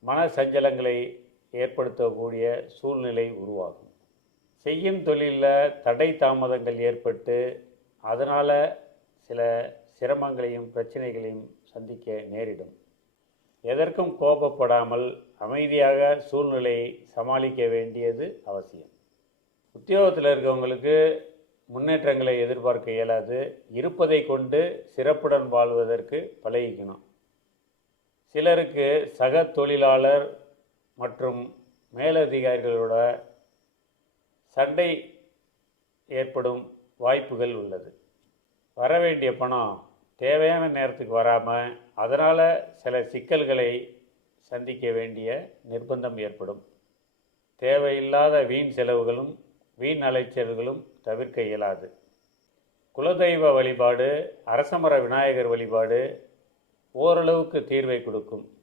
மன சஞ்சலங்களை ஏற்படுத்தக்கூடிய சூழ்நிலை உருவாகும். செய்யும் தொழிலில் தடை தாமதங்கள் ஏற்பட்டு அதனால் சில சிரமங்களையும் பிரச்சனைகளையும் சந்திக்க நேரிடும். எதற்கும் கோபப்படாமல் அமைதியாக சூழ்நிலையை சமாளிக்க வேண்டியது அவசியம். உத்தியோகத்தில் இருக்கவங்களுக்கு முன்னேற்றங்களை எதிர்பார்க்க இயலாது. இருப்பதை கொண்டு சிறப்புடன் வாழ்வதற்கு பழகிக்கணும். சிலருக்கு சக தொழிலாளர் மற்றும் மேலதிகாரிகளோட சண்டை ஏற்படும் வாய்ப்புகள் உள்ளது. வரவேண்டிய பணம் தேவையான நேரத்துக்கு வராமல் அதனால் சில சிக்கல்களை சந்திக்க வேண்டிய நிர்பந்தம் ஏற்படும். தேவையில்லாத வீண் செலவுகளும் வீண் அலைச்சல்களும் தவிர்க்க இயலாது. குலதெய்வ வழிபாடு, அரசமர விநாயகர் வழிபாடு ஓரளவுக்கு தீர்வை கொடுக்கும்.